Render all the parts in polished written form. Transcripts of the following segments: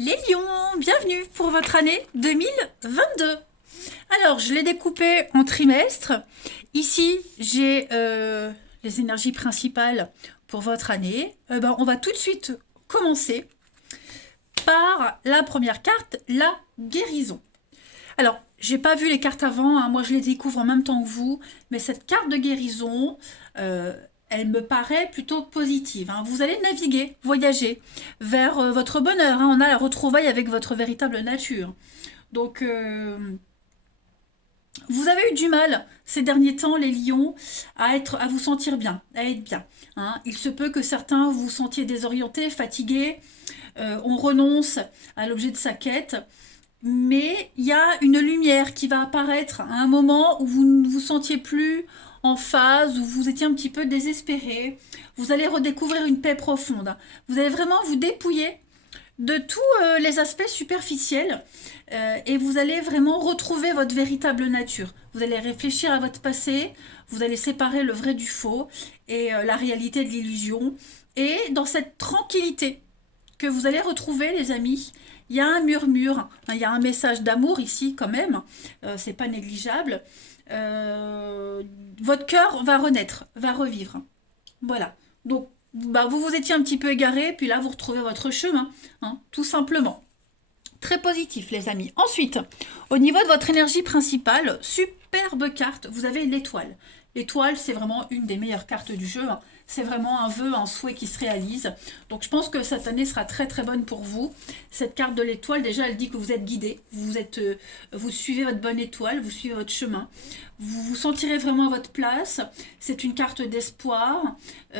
Les lions, bienvenue pour votre année 2022. Alors, je l'ai découpé en trimestres. Ici, j'ai les énergies principales pour votre année. On va tout de suite commencer par la première carte, la guérison. Alors, j'ai pas vu les cartes avant, hein, moi je les découvre en même temps que vous, mais cette carte de guérison, euh, elle me paraît plutôt positive, hein. Vous allez naviguer, voyager vers votre bonheur, hein. On a la retrouvaille avec votre véritable nature. Donc, vous avez eu du mal ces derniers temps, les lions, à vous sentir bien, à être bien, hein. Il se peut que certains vous sentiez désorientés, fatigués, on renonce à l'objet de sa quête. Mais il y a une lumière qui va apparaître à un moment où vous ne vous sentiez plus en phase, où vous étiez un petit peu désespéré. Vous allez redécouvrir une paix profonde. Vous allez vraiment vous dépouiller de tous les aspects superficiels et vous allez vraiment retrouver votre véritable nature. Vous allez réfléchir à votre passé, vous allez séparer le vrai du faux et la réalité de l'illusion. Et dans cette tranquillité que vous allez retrouver, les amis, il y a un murmure, hein, il y a un message d'amour ici quand même, c'est pas négligeable. Votre cœur va renaître, va revivre. Voilà. Donc, vous vous étiez un petit peu égaré, puis là, vous retrouvez votre chemin, hein, tout simplement. Très positif, les amis. Ensuite, au niveau de votre énergie principale, superbe carte, vous avez l'étoile. L'étoile, c'est vraiment une des meilleures cartes du jeu, hein. C'est vraiment un vœu, un souhait qui se réalise. Donc je pense que cette année sera très très bonne pour vous. Cette carte de l'étoile, déjà, elle dit que vous êtes guidé. Vous suivez votre bonne étoile, vous suivez votre chemin. Vous vous sentirez vraiment à votre place. C'est une carte d'espoir. On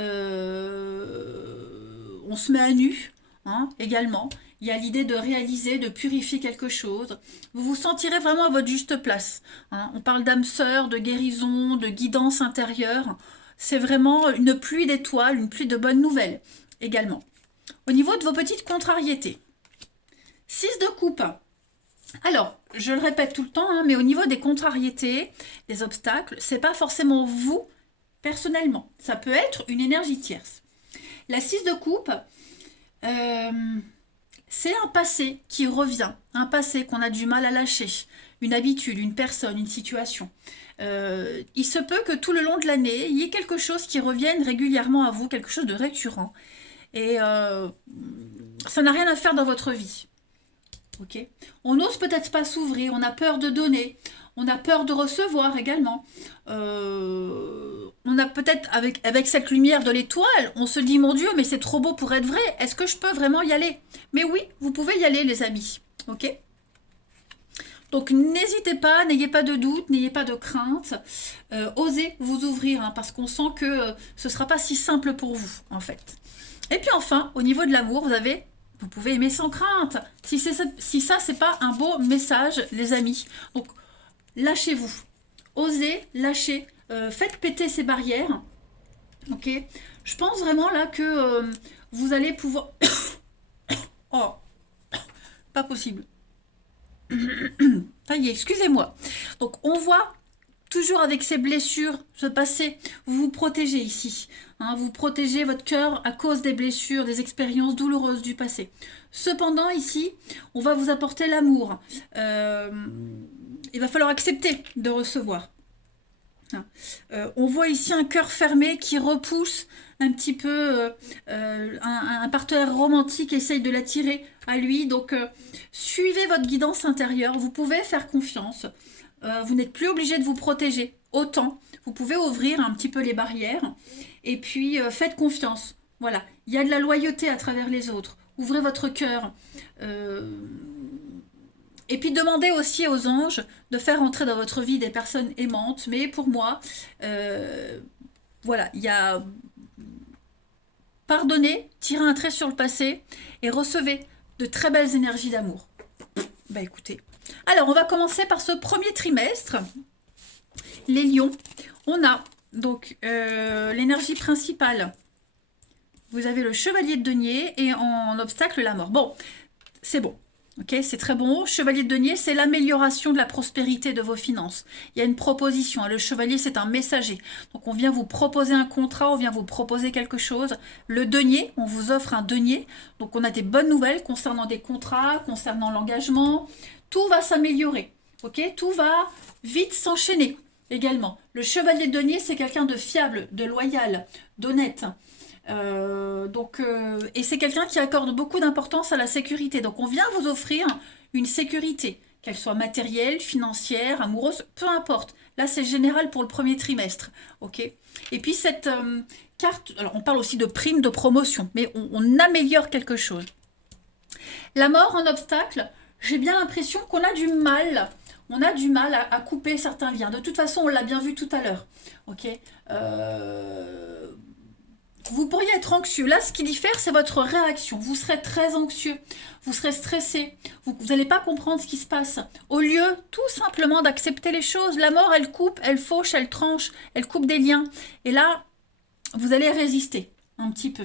se met à nu, hein, également. Il y a l'idée de réaliser, de purifier quelque chose. Vous vous sentirez vraiment à votre juste place, hein. On parle d'âme sœur, de guérison, de guidance intérieure. C'est vraiment une pluie d'étoiles, une pluie de bonnes nouvelles également. Au niveau de vos petites contrariétés. 6 de coupe. Alors, je le répète tout le temps, hein, mais au niveau des contrariétés, des obstacles, c'est pas forcément vous personnellement. Ça peut être une énergie tierce. La 6 de coupe, euh, c'est un passé qui revient, un passé qu'on a du mal à lâcher, une habitude, une personne, une situation. Il se peut que tout le long de l'année, il y ait quelque chose qui revienne régulièrement à vous, quelque chose de récurrent. Et ça n'a rien à faire dans votre vie. Ok. On n'ose peut-être pas s'ouvrir, on a peur de donner, on a peur de recevoir également. On a peut-être, avec cette lumière de l'étoile, on se dit, mon Dieu, mais c'est trop beau pour être vrai, est-ce que je peux vraiment y aller? Mais oui, vous pouvez y aller, les amis. Ok. Donc n'hésitez pas, n'ayez pas de doute, n'ayez pas de crainte, osez vous ouvrir, hein, parce qu'on sent que ce ne sera pas si simple pour vous, en fait. Et puis enfin, au niveau de l'amour, vous pouvez aimer sans crainte. Si ça, c'est pas un beau message, les amis. Donc, lâchez-vous. Osez, lâchez. Faites péter ces barrières. Ok. Je pense vraiment là que vous allez pouvoir... Oh, pas possible. Ça y est, excusez-moi. Donc, on voit toujours avec ces blessures se passer. Vous vous protégez ici, hein, vous protégez votre cœur à cause des blessures, des expériences douloureuses du passé. Cependant, ici, on va vous apporter l'amour. Il va falloir accepter de recevoir. Hein. On voit ici un cœur fermé qui repousse un petit peu un partenaire romantique, essaye de l'attirer à lui. Donc, suivez votre guidance intérieure. Vous pouvez faire confiance. Vous n'êtes plus obligé de vous protéger autant. Vous pouvez ouvrir un petit peu les barrières. Et puis, faites confiance. Voilà. Il y a de la loyauté à travers les autres. Ouvrez votre cœur. Et puis demandez aussi aux anges de faire entrer dans votre vie des personnes aimantes. Mais pour moi, voilà, il y a pardonnez, tirez un trait sur le passé et recevez de très belles énergies d'amour. Bah écoutez. Alors, on va commencer par ce premier trimestre. Les lions. On a donc l'énergie principale. Vous avez le chevalier de denier et en obstacle la mort. Bon, c'est bon. Ok, c'est très bon. Chevalier de denier, c'est l'amélioration de la prospérité de vos finances. Il y a une proposition, hein. Le chevalier, c'est un messager. Donc, on vient vous proposer un contrat, on vient vous proposer quelque chose. Le denier, on vous offre un denier. Donc, on a des bonnes nouvelles concernant des contrats, concernant l'engagement. Tout va s'améliorer. Ok, tout va vite s'enchaîner également. Le chevalier de denier, c'est quelqu'un de fiable, de loyal, d'honnête. Et c'est quelqu'un qui accorde beaucoup d'importance à la sécurité. Donc on vient vous offrir une sécurité, qu'elle soit matérielle, financière, amoureuse, peu importe. Là c'est général pour le premier trimestre. Ok. Et puis cette carte, alors on parle aussi de prime de promotion, mais on améliore quelque chose. La mort en obstacle, j'ai bien l'impression qu'on a du mal. On a du mal à couper certains liens. De toute façon, on l'a bien vu tout à l'heure. Ok. Vous pourriez être anxieux. Là, ce qui diffère, c'est votre réaction. Vous serez très anxieux, vous serez stressé, vous n'allez pas comprendre ce qui se passe. Au lieu tout simplement d'accepter les choses, la mort, elle coupe, elle fauche, elle tranche, elle coupe des liens. Et là, vous allez résister un petit peu.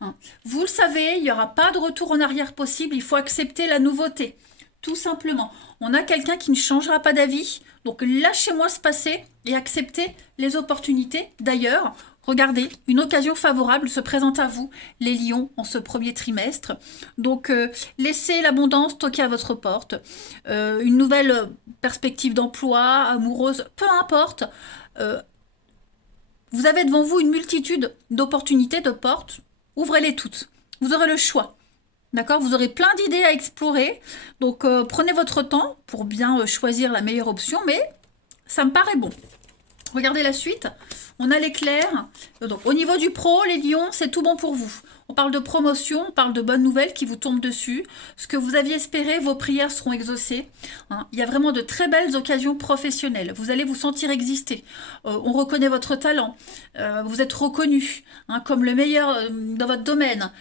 Hein. Vous le savez, il n'y aura pas de retour en arrière possible, il faut accepter la nouveauté. Tout simplement. On a quelqu'un qui ne changera pas d'avis, donc lâchez-moi ce passé et acceptez les opportunités. D'ailleurs, regardez, une occasion favorable se présente à vous, les lions, en ce premier trimestre. Donc, laissez l'abondance toquer à votre porte. Une nouvelle perspective d'emploi, amoureuse, peu importe. Vous avez devant vous une multitude d'opportunités, de portes. Ouvrez-les toutes. Vous aurez le choix. D'accord? Vous aurez plein d'idées à explorer. Donc, prenez votre temps pour bien choisir la meilleure option, mais ça me paraît bon. Regardez la suite. On a l'éclair. Donc, au niveau du pro, les lions, c'est tout bon pour vous. On parle de promotion, on parle de bonnes nouvelles qui vous tombent dessus. Ce que vous aviez espéré, vos prières seront exaucées. Hein. Il y a vraiment de très belles occasions professionnelles. Vous allez vous sentir exister. On reconnaît votre talent. Vous êtes reconnu hein, comme le meilleur dans votre domaine.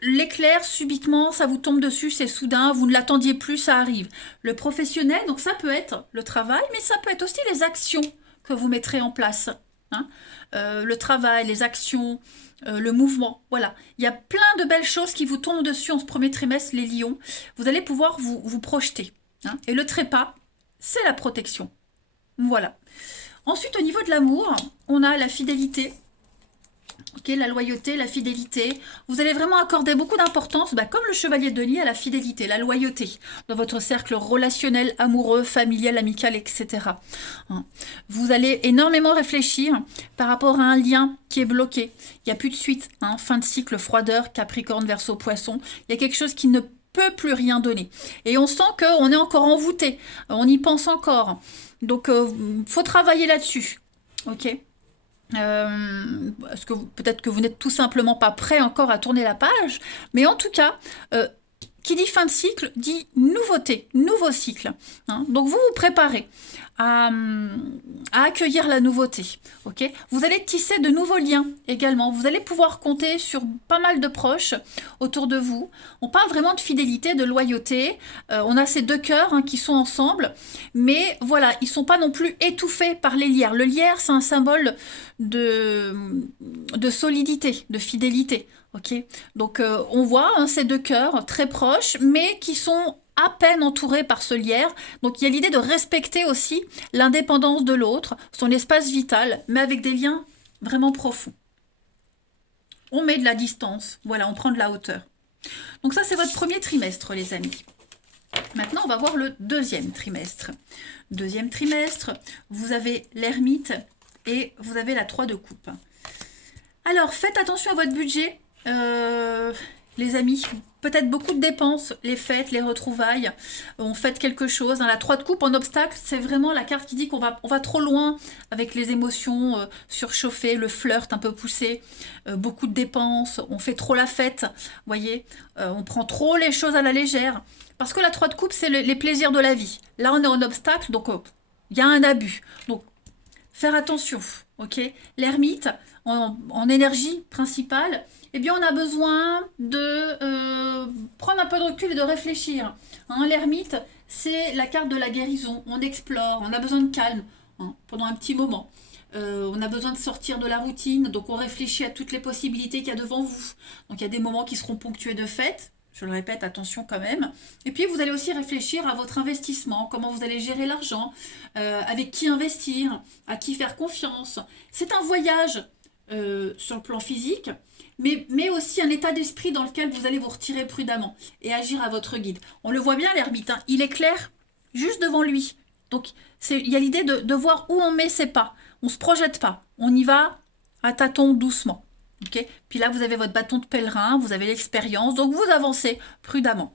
L'éclair, subitement, ça vous tombe dessus, c'est soudain. Vous ne l'attendiez plus, ça arrive. Le professionnel, donc ça peut être le travail, mais ça peut être aussi les actions que vous mettrez en place. Hein. Le travail, les actions, le mouvement, voilà. Il y a plein de belles choses qui vous tombent dessus en ce premier trimestre, les lions. Vous allez pouvoir vous projeter. Hein. Et le trépas, c'est la protection. Voilà. Ensuite, au niveau de l'amour, on a la fidélité. Okay, la loyauté, la fidélité. Vous allez vraiment accorder beaucoup d'importance, comme le chevalier de denier, à la fidélité, la loyauté, dans votre cercle relationnel, amoureux, familial, amical, etc. Vous allez énormément réfléchir par rapport à un lien qui est bloqué. Il n'y a plus de suite. Hein, fin de cycle, froideur, Capricorne, Verseau, Poisson. Il y a quelque chose qui ne peut plus rien donner. Et on sent qu'on est encore envoûté. On y pense encore. Donc, faut travailler là-dessus. Ok ? Parce que peut-être que vous n'êtes tout simplement pas prêt encore à tourner la page, mais en tout cas, qui dit fin de cycle dit nouveauté, nouveau cycle. Hein. Donc vous vous préparez à accueillir la nouveauté. Okay, vous allez tisser de nouveaux liens également. Vous allez pouvoir compter sur pas mal de proches autour de vous. On parle vraiment de fidélité, de loyauté. On a ces deux cœurs hein, qui sont ensemble, mais voilà, ils ne sont pas non plus étouffés par les lierres. Le lierre, c'est un symbole de solidité, de fidélité. Okay, donc on voit hein, ces deux cœurs très proches, mais qui sont à peine entourés par ce lierre. Donc il y a l'idée de respecter aussi l'indépendance de l'autre, son espace vital, mais avec des liens vraiment profonds. On met de la distance, voilà, on prend de la hauteur. Donc ça, c'est votre premier trimestre, les amis. Maintenant, on va voir le deuxième trimestre. Deuxième trimestre, vous avez l'ermite et vous avez la 3 de coupe. Alors, faites attention à votre budget. Les amis, peut-être beaucoup de dépenses, les fêtes, les retrouvailles, on fête quelque chose. Hein. La 3 de coupe en obstacle, c'est vraiment la carte qui dit qu'on va trop loin avec les émotions surchauffées, le flirt un peu poussé, beaucoup de dépenses, on fait trop la fête, voyez, on prend trop les choses à la légère. Parce que la 3 de coupe, c'est les plaisirs de la vie. Là, on est en obstacle, donc il y a un abus. Donc, faire attention, ok. L'ermite, en énergie principale, eh bien, on a besoin de prendre un peu de recul et de réfléchir. Hein, l'ermite, c'est la carte de la guérison. On explore, on a besoin de calme hein, pendant un petit moment. On a besoin de sortir de la routine, donc on réfléchit à toutes les possibilités qu'il y a devant vous. Donc, il y a des moments qui seront ponctués de fêtes, Je le répète, attention quand même. Et puis, vous allez aussi réfléchir à votre investissement, comment vous allez gérer l'argent, avec qui investir, à qui faire confiance. C'est un voyage sur le plan physique, mais aussi un état d'esprit dans lequel vous allez vous retirer prudemment et agir à votre guide. On le voit bien, l'ermite, hein, il est clair juste devant lui. Donc, il y a l'idée de voir où on met ses pas. On ne se projette pas, on y va à tâtons doucement. Okay. Puis là, vous avez votre bâton de pèlerin, vous avez l'expérience, donc vous avancez prudemment.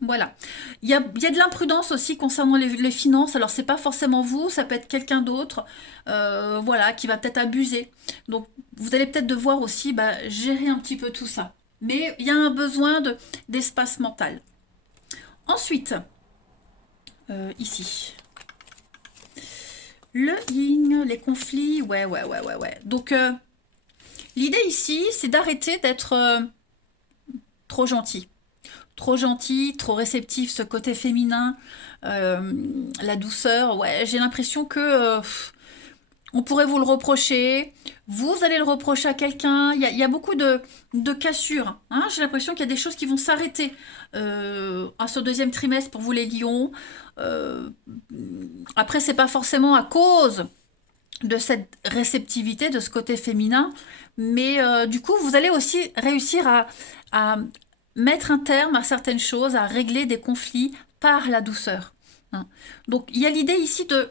Voilà. Il y a de l'imprudence aussi concernant les finances. Alors, c'est pas forcément vous, ça peut être quelqu'un d'autre, voilà, qui va peut-être abuser. Donc, vous allez peut-être devoir aussi gérer un petit peu tout ça. Mais il y a un besoin d'espace mental. Ensuite, ici, le yin, les conflits, ouais. Donc, l'idée ici, c'est d'arrêter d'être trop gentil. Trop gentil, trop réceptif, ce côté féminin, la douceur. Ouais, j'ai l'impression que on pourrait vous le reprocher. Vous allez le reprocher à quelqu'un. Il y a beaucoup de cassures. Hein. J'ai l'impression qu'il y a des choses qui vont s'arrêter à ce deuxième trimestre pour vous les lions. Après, c'est pas forcément à cause de cette réceptivité, de ce côté féminin, mais du coup, vous allez aussi réussir à mettre un terme à certaines choses, à régler des conflits par la douceur. Hein. Donc, il y a l'idée ici de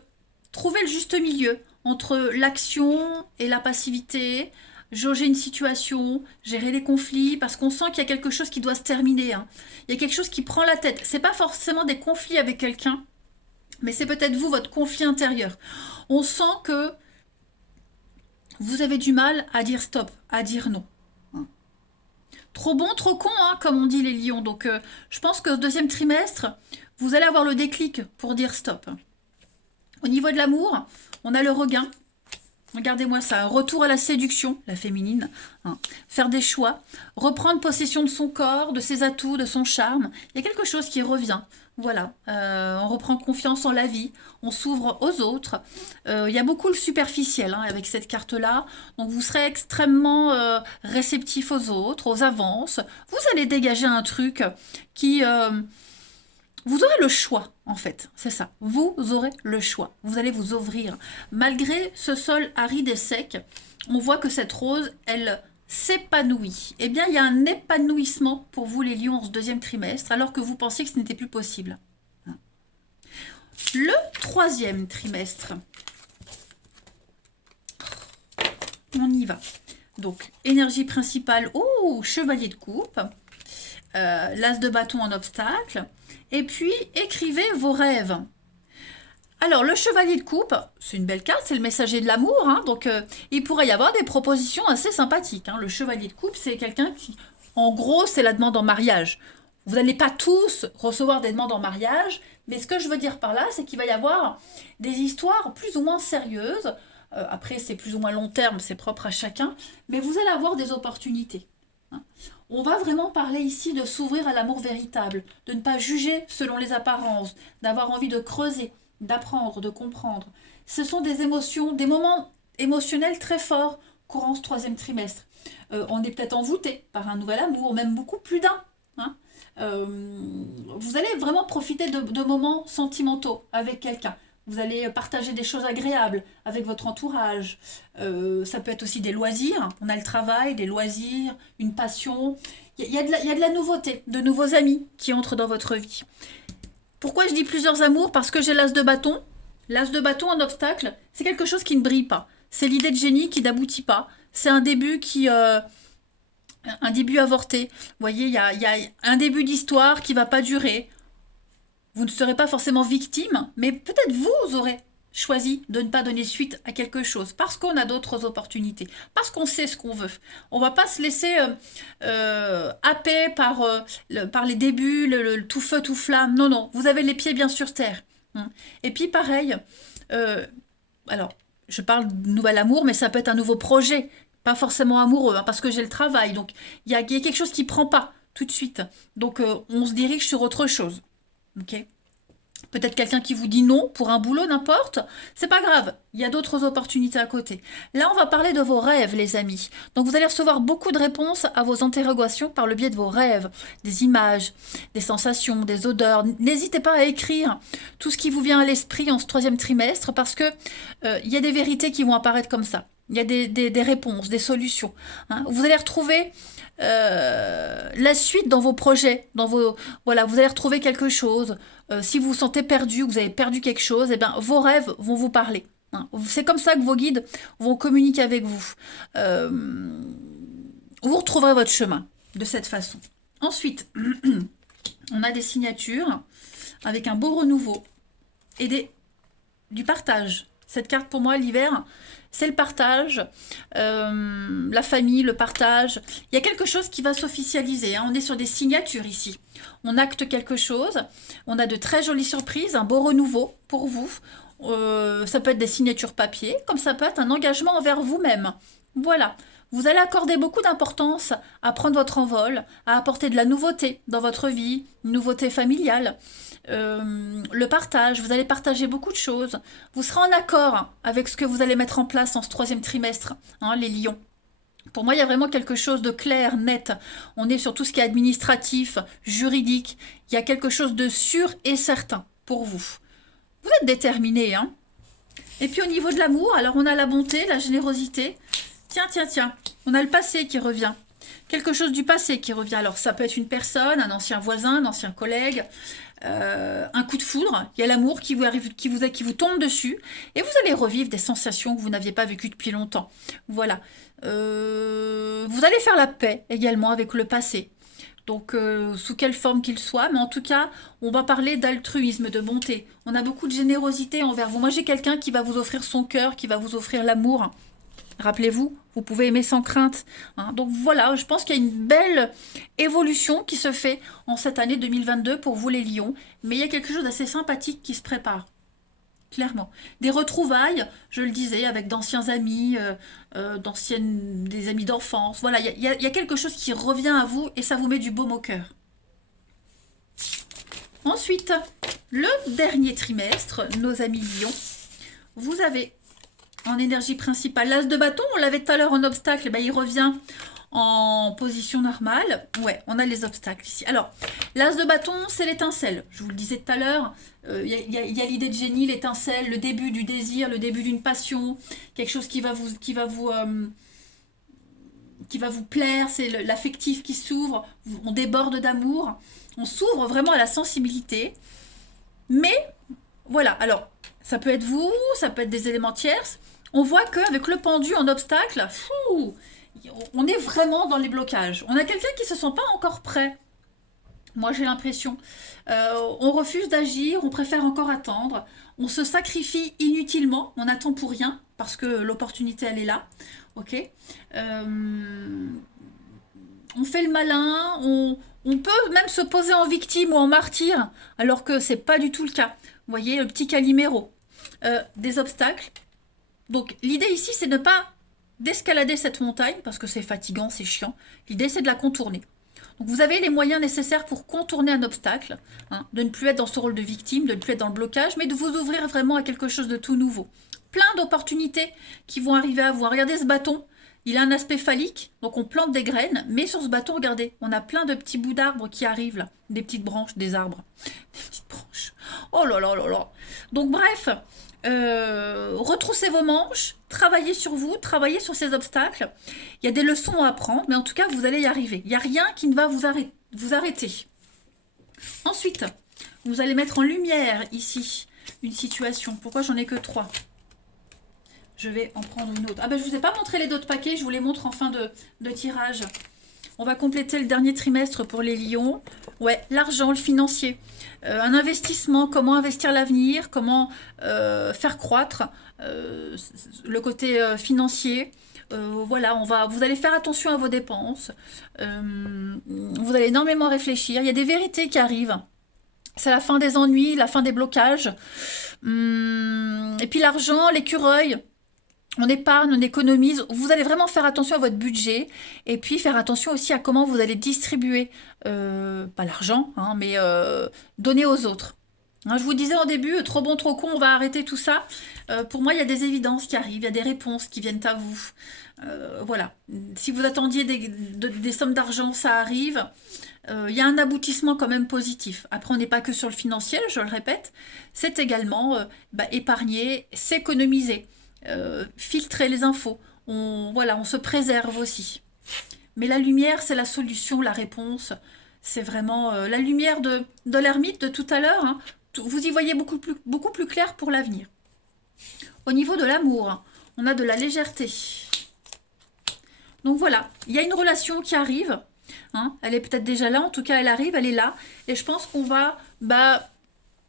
trouver le juste milieu entre l'action et la passivité, jauger une situation, gérer les conflits, parce qu'on sent qu'il y a quelque chose qui doit se terminer. Hein. Il y a quelque chose qui prend la tête. C'est pas forcément des conflits avec quelqu'un, mais c'est peut-être vous, votre conflit intérieur. On sent que vous avez du mal à dire stop, à dire non. Trop bon, trop con, hein, comme on dit les lions. Donc, je pense que au deuxième trimestre, vous allez avoir le déclic pour dire stop. Au niveau de l'amour, on a le regain. Regardez-moi ça, un retour à la séduction, la féminine. Hein. Faire des choix, reprendre possession de son corps, de ses atouts, de son charme. Il y a quelque chose qui revient. Voilà, on reprend confiance en la vie, on s'ouvre aux autres. Il y a beaucoup le superficiel hein, avec cette carte-là. Donc vous serez extrêmement réceptif aux autres, aux avances. Vous allez dégager un truc qui... vous aurez le choix, en fait, c'est ça. Vous aurez le choix. Vous allez vous ouvrir. Malgré ce sol aride et sec, on voit que cette rose, elle s'épanouit. Eh bien, il y a un épanouissement pour vous, les lions, en ce deuxième trimestre, alors que vous pensiez que ce n'était plus possible. Le troisième trimestre. On y va. Donc, énergie principale. Oh, chevalier de coupe. L'as de bâton en obstacle. Et puis, écrivez vos rêves. Alors, le chevalier de coupe, c'est une belle carte, c'est le messager de l'amour. Hein, donc, il pourrait y avoir des propositions assez sympathiques. Hein. Le chevalier de coupe, c'est quelqu'un qui, en gros, c'est la demande en mariage. Vous n'allez pas tous recevoir des demandes en mariage, mais ce que je veux dire par là, c'est qu'il va y avoir des histoires plus ou moins sérieuses. Après, c'est plus ou moins long terme, c'est propre à chacun, mais vous allez avoir des opportunités. Hein. On va vraiment parler ici de s'ouvrir à l'amour véritable, de ne pas juger selon les apparences, d'avoir envie de creuser, d'apprendre, de comprendre. Ce sont des émotions, des moments émotionnels très forts courant ce troisième trimestre. On est peut-être envoûté par un nouvel amour, même beaucoup plus d'un. Hein. Vous allez vraiment profiter de moments sentimentaux avec quelqu'un. Vous allez partager des choses agréables avec votre entourage. Ça peut être aussi des loisirs. On a le travail, des loisirs, une passion. Il y a de la nouveauté, de nouveaux amis qui entrent dans votre vie. Pourquoi je dis plusieurs amours? Parce que j'ai l'as de bâton. L'as de bâton en obstacle, c'est quelque chose qui ne brille pas. C'est l'idée de génie qui n'aboutit pas. C'est un début un début avorté. Vous voyez, il y a un début d'histoire qui ne va pas durer. Vous ne serez pas forcément victime, mais peut-être vous aurez choisi de ne pas donner suite à quelque chose, parce qu'on a d'autres opportunités, parce qu'on sait ce qu'on veut. On ne va pas se laisser happer par les débuts, le tout feu, tout flamme. Non, non, vous avez les pieds bien sur terre. Hein. Et puis pareil, alors, je parle de nouvel amour, mais ça peut être un nouveau projet, pas forcément amoureux, hein, parce que j'ai le travail, donc il y a quelque chose qui ne prend pas tout de suite. Donc on se dirige sur autre chose. Okay. Peut-être quelqu'un qui vous dit non pour un boulot, n'importe. C'est pas grave, il y a d'autres opportunités à côté. Là, on va parler de vos rêves, les amis. Donc, vous allez recevoir beaucoup de réponses à vos interrogations par le biais de vos rêves, des images, des sensations, des odeurs. N'hésitez pas à écrire tout ce qui vous vient à l'esprit en ce troisième trimestre parce que il y a des vérités qui vont apparaître comme ça. Il y a des réponses, des solutions. Hein. Vous allez retrouver la suite dans vos projets, voilà, vous allez retrouver quelque chose. Si vous vous sentez perdu, vous avez perdu quelque chose, eh bien, vos rêves vont vous parler. Hein. C'est comme ça que vos guides vont communiquer avec vous. Euh, vous retrouverez votre chemin de cette façon. Ensuite, on a des signatures avec un beau renouveau et du partage. Cette carte pour moi, l'hiver, c'est le partage, la famille, le partage. Il y a quelque chose qui va s'officialiser. Hein. On est sur des signatures ici. On acte quelque chose. On a de très jolies surprises, un beau renouveau pour vous. Ça peut être des signatures papier, comme ça peut être un engagement envers vous-même. Voilà. Vous allez accorder beaucoup d'importance à prendre votre envol, à apporter de la nouveauté dans votre vie, une nouveauté familiale. Le partage, vous allez partager beaucoup de choses. Vous serez en accord avec ce que vous allez mettre en place en ce troisième trimestre, hein, les lions. Pour moi, il y a vraiment quelque chose de clair, net. On est sur tout ce qui est administratif, juridique. Il y a quelque chose de sûr et certain pour vous. Vous êtes déterminés, hein. Et puis au niveau de l'amour, alors on a la bonté, la générosité. Tiens, on a le passé qui revient. Quelque chose du passé qui revient. Alors ça peut être une personne, un ancien voisin, un ancien collègue, un coup de foudre. Il y a l'amour qui vous arrive, qui vous tombe dessus, et vous allez revivre des sensations que vous n'aviez pas vécues depuis longtemps. Voilà. Vous allez faire la paix également avec le passé. Donc, sous quelle forme qu'il soit, mais en tout cas, on va parler d'altruisme, de bonté. On a beaucoup de générosité envers vous. Moi, j'ai quelqu'un qui va vous offrir son cœur, qui va vous offrir l'amour. Rappelez-vous, vous pouvez aimer sans crainte. Hein. Donc voilà, je pense qu'il y a une belle évolution qui se fait en cette année 2022 pour vous les lions. Mais il y a quelque chose d'assez sympathique qui se prépare. Clairement. Des retrouvailles, je le disais, avec d'anciens amis, des amis d'enfance. Voilà, il y a quelque chose qui revient à vous et ça vous met du baume au cœur. Ensuite, le dernier trimestre, nos amis lions, vous avez en énergie principale l'as de bâton, on l'avait tout à l'heure en obstacle, ben il revient en position normale. Ouais, on a les obstacles ici. Alors, l'as de bâton, c'est l'étincelle. Je vous le disais tout à l'heure, il y a l'idée de génie, l'étincelle, le début du désir, le début d'une passion, quelque chose qui va vous plaire, c'est l'affectif qui s'ouvre, on déborde d'amour, on s'ouvre vraiment à la sensibilité. Mais, voilà, alors, ça peut être vous, ça peut être des éléments tierces. On voit qu'avec le pendu en obstacle, on est vraiment dans les blocages. On a quelqu'un qui ne se sent pas encore prêt. Moi, j'ai l'impression. On refuse d'agir, on préfère encore attendre. On se sacrifie inutilement, on attend pour rien, parce que l'opportunité, elle est là. Ok. On fait le malin, on peut même se poser en victime ou en martyr, alors que c'est pas du tout le cas. Vous voyez, le petit Calimero. Des obstacles. Donc, l'idée ici, c'est de ne pas d'escalader cette montagne, parce que c'est fatigant, c'est chiant. L'idée, c'est de la contourner. Donc, vous avez les moyens nécessaires pour contourner un obstacle, hein, de ne plus être dans ce rôle de victime, de ne plus être dans le blocage, mais de vous ouvrir vraiment à quelque chose de tout nouveau. Plein d'opportunités qui vont arriver à vous. Regardez ce bâton, il a un aspect phallique, donc on plante des graines, mais sur ce bâton, regardez, on a plein de petits bouts d'arbres qui arrivent là, des petites branches, des arbres, des petites branches. Oh là là là là. Donc bref, retroussez vos manches, travaillez sur vous, travaillez sur ces obstacles. Il y a des leçons à apprendre, mais en tout cas, vous allez y arriver. Il n'y a rien qui ne va vous arrêter. Ensuite, vous allez mettre en lumière ici une situation. Pourquoi j'en ai que 3 ? Je vais en prendre une autre. Ah ben, je ne vous ai pas montré les autres paquets, je vous les montre en fin de tirage. On va compléter le dernier trimestre pour les lions. Ouais, l'argent, le financier. Un investissement, comment investir l'avenir, comment faire croître le côté financier. Voilà, vous allez faire attention à vos dépenses. Vous allez énormément réfléchir. Il y a des vérités qui arrivent. C'est la fin des ennuis, la fin des blocages. Et puis l'argent, l'écureuil. On épargne, on économise. Vous allez vraiment faire attention à votre budget et puis faire attention aussi à comment vous allez distribuer, pas l'argent, hein, mais donner aux autres. Hein, je vous disais en début, trop bon, trop con, on va arrêter tout ça. Pour moi, il y a des évidences qui arrivent, il y a des réponses qui viennent à vous. Voilà. Si vous attendiez des sommes d'argent, ça arrive. Il y a un aboutissement quand même positif. Après, on n'est pas que sur le financier, je le répète. C'est également épargner, s'économiser, filtrer les infos. Voilà, on se préserve aussi. Mais la lumière, c'est la solution, la réponse. C'est vraiment la lumière de l'ermite de tout à l'heure. Hein. Vous y voyez beaucoup plus clair pour l'avenir. Au niveau de l'amour, hein, on a de la légèreté. Donc voilà, il y a une relation qui arrive. Hein, elle est peut-être déjà là, en tout cas elle arrive, elle est là. Et je pense qu'on va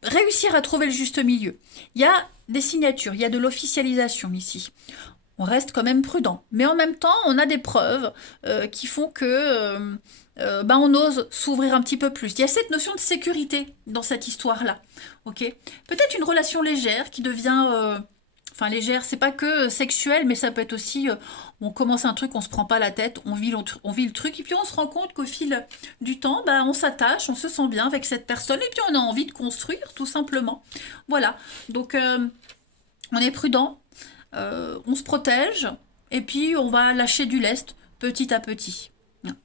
réussir à trouver le juste milieu. Il y a des signatures, il y a de l'officialisation ici. On reste quand même prudent. Mais en même temps, on a des preuves qui font que on ose s'ouvrir un petit peu plus. Il y a cette notion de sécurité dans cette histoire-là. Ok. Peut-être une relation légère qui devient... Enfin, légère, c'est pas que sexuel, mais ça peut être aussi... on commence un truc, on se prend pas la tête, on vit le truc, et puis on se rend compte qu'au fil du temps, on s'attache, on se sent bien avec cette personne, et puis on a envie de construire, tout simplement. Voilà. Donc, on est prudent. On se protège et puis on va lâcher du lest petit à petit.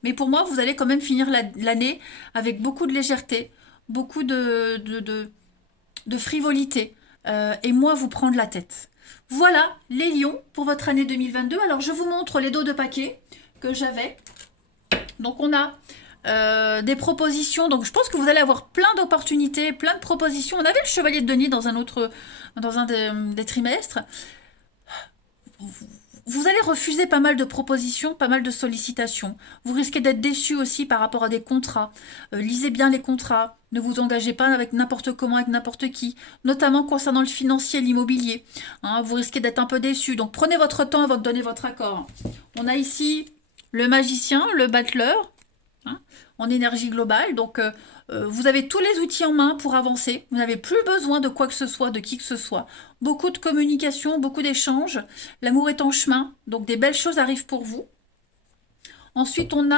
Mais pour moi, vous allez quand même finir l'année avec beaucoup de légèreté, beaucoup de frivolité et moins vous prendre la tête. Voilà les lions pour votre année 2022. Alors je vous montre les dos de paquets que j'avais. Donc on a des propositions. Donc je pense que vous allez avoir plein d'opportunités, plein de propositions. On avait le chevalier de Denis dans un des trimestres. Vous allez refuser pas mal de propositions, pas mal de sollicitations. Vous risquez d'être déçu aussi par rapport à des contrats. Lisez bien les contrats. Ne vous engagez pas avec n'importe comment, avec n'importe qui, notamment concernant le financier, l'immobilier. Hein, vous risquez d'être un peu déçu. Donc prenez votre temps avant de donner votre accord. On a ici le magicien, le battleur, hein, en énergie globale. Donc vous avez tous les outils en main pour avancer. Vous n'avez plus besoin de quoi que ce soit, de qui que ce soit. Beaucoup de communication, beaucoup d'échanges. L'amour est en chemin, donc des belles choses arrivent pour vous. Ensuite, on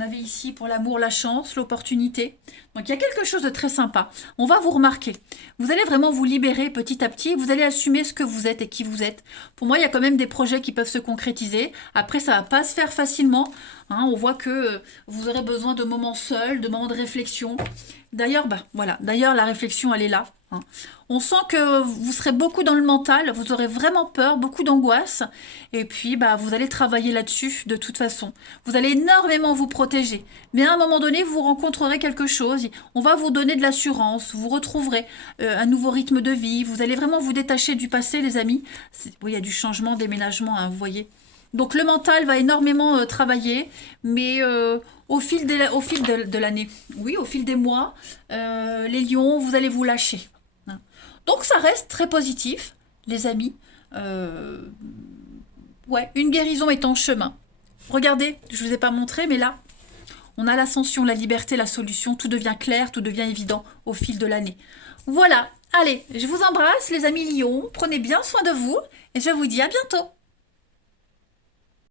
avait ici pour l'amour la chance, l'opportunité. Donc il y a quelque chose de très sympa. On va vous remarquer. Vous allez vraiment vous libérer petit à petit. Vous allez assumer ce que vous êtes et qui vous êtes. Pour moi, il y a quand même des projets qui peuvent se concrétiser. Après, ça ne va pas se faire facilement. Hein, on voit que vous aurez besoin de moments seuls, de moments de réflexion. D'ailleurs, voilà. D'ailleurs, la réflexion, elle est là. Hein. On sent que vous serez beaucoup dans le mental, vous aurez vraiment peur, beaucoup d'angoisse, et puis vous allez travailler là-dessus de toute façon. Vous allez énormément vous protéger, mais à un moment donné, vous rencontrerez quelque chose, on va vous donner de l'assurance, vous retrouverez un nouveau rythme de vie, vous allez vraiment vous détacher du passé, les amis. Oui, il y a du changement, déménagement, hein, vous voyez. Donc le mental va énormément travailler, mais au fil de l'année, oui, au fil des mois, les lions, vous allez vous lâcher. Donc ça reste très positif, les amis. Ouais, une guérison est en chemin. Regardez, je ne vous ai pas montré, mais là, on a l'ascension, la liberté, la solution. Tout devient clair, tout devient évident au fil de l'année. Voilà, allez, je vous embrasse, les amis lions. Prenez bien soin de vous et je vous dis à bientôt.